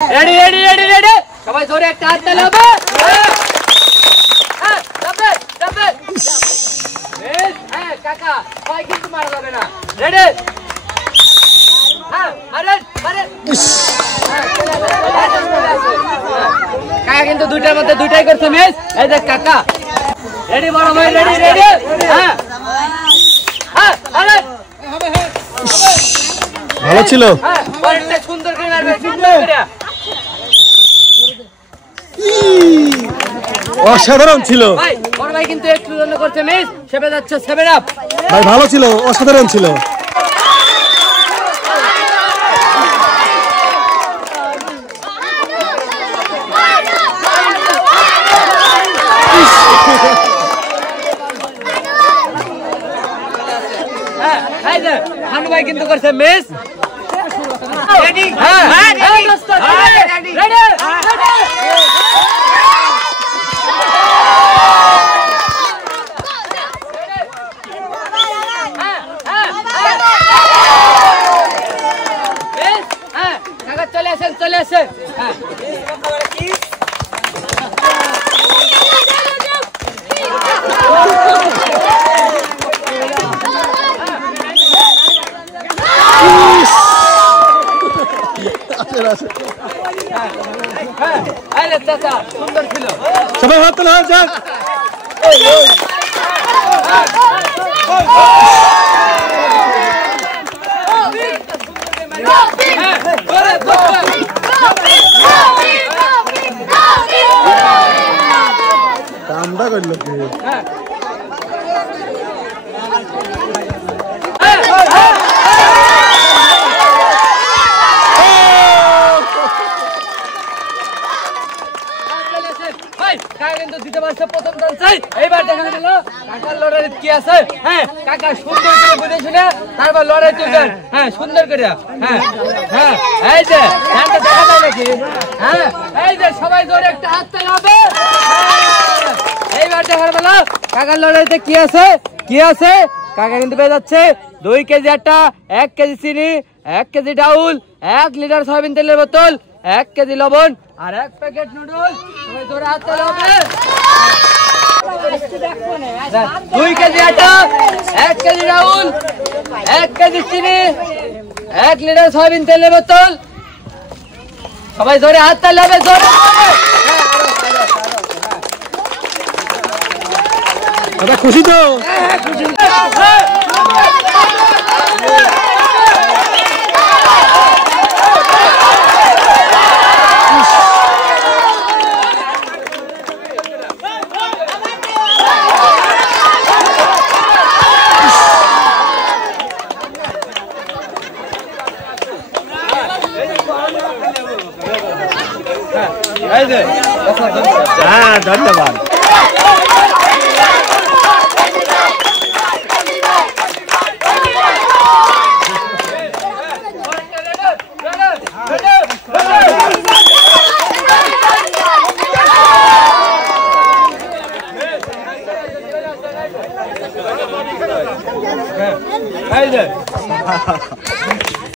Ready ready ready ready সবাই জোরে একটা হাত তালি হবে। হ্যাঁ যাবে যাবে হ্যাঁ কাকা ভয় কিন্তু মারা যাবে না। রেডি হ্যাঁ মারেন মারেন। কাকা কিন্তু দুইটার মধ্যে দুইটাই করছে মিস। এই দেখ কাকা রেডি বড় ভাই রেডি রেডি হ্যাঁ হ্যাঁ মারেন। ভালো ছিল। হ্যাঁ পরেরটা সুন্দর করে মারবে সুন্দর করে। অসাধারণ ছিল ভাই বড় ভাই কিন্তু একটু জন্য করছে মিস। সেবে যাচ্ছে 7 আপ। ভাই ভালো ছিল, অসাধারণ ছিল। হ্যাঁ এই যে হানু ভাই কিন্তু করছে মিস। রেডি হ্যাঁ রেডি রেডি রেডি চলে আসেন চলে আসেন। হ্যাঁ চাচা সুন্দর ছিল। সবাই হাত তোলা যাক। কামটা করলো কি? কিন্তু দিতে পারছে প্রথম চান্স। এইবার দেখা গেল কাকার লড়াই কি আছে। হ্যাঁ কাকা সুন্দর করে বুঝে শুনে তারপর লড়াই তুলবেন। হ্যাঁ সুন্দর করে হ্যাঁ হ্যাঁ এই যে ধানটা দেখা যায় নাকি। হ্যাঁ এই যে সবাই জোরে একটা হাত তালি হবে। এইবার দেখার বেলা কাকার লড়াইতে কি আছে কি আছে। কাকা কিন্তু পেয়ে যাচ্ছে 2 কেজি আটা, 1 কেজি চিনি, 1 কেজি ডাউল, 1 লিটার সয়াবিন তেলের বোতল, 1 কেজি লবণ আর 1 প্যাকেট নুডলস। সবাই জোরে হাত তালি হবে। 2 কেজি আটা, 1 কেজি ডাউল, 1 কেজি চিনি, 1 লিটার সয়াবিন তেলের বোতল। সবাই জোরে হাত তালি হবে জোরে। দাদা খুশি তো? খুশি। হ্যাঁ ধন্যবাদ।